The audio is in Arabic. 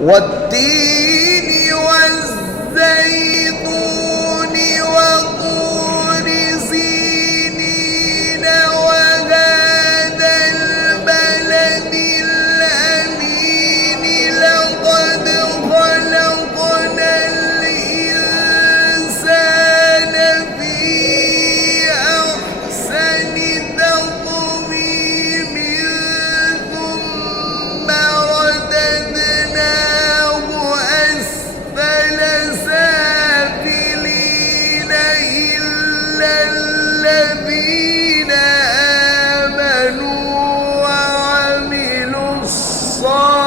والتين والزيتون وطور سينين وهذا البلد الأمين لقد خلقنا الإنسان في أحسن تقويم ثم رددناه أسفل سافلين إلا الذين آمنوا وعملوا الصالحات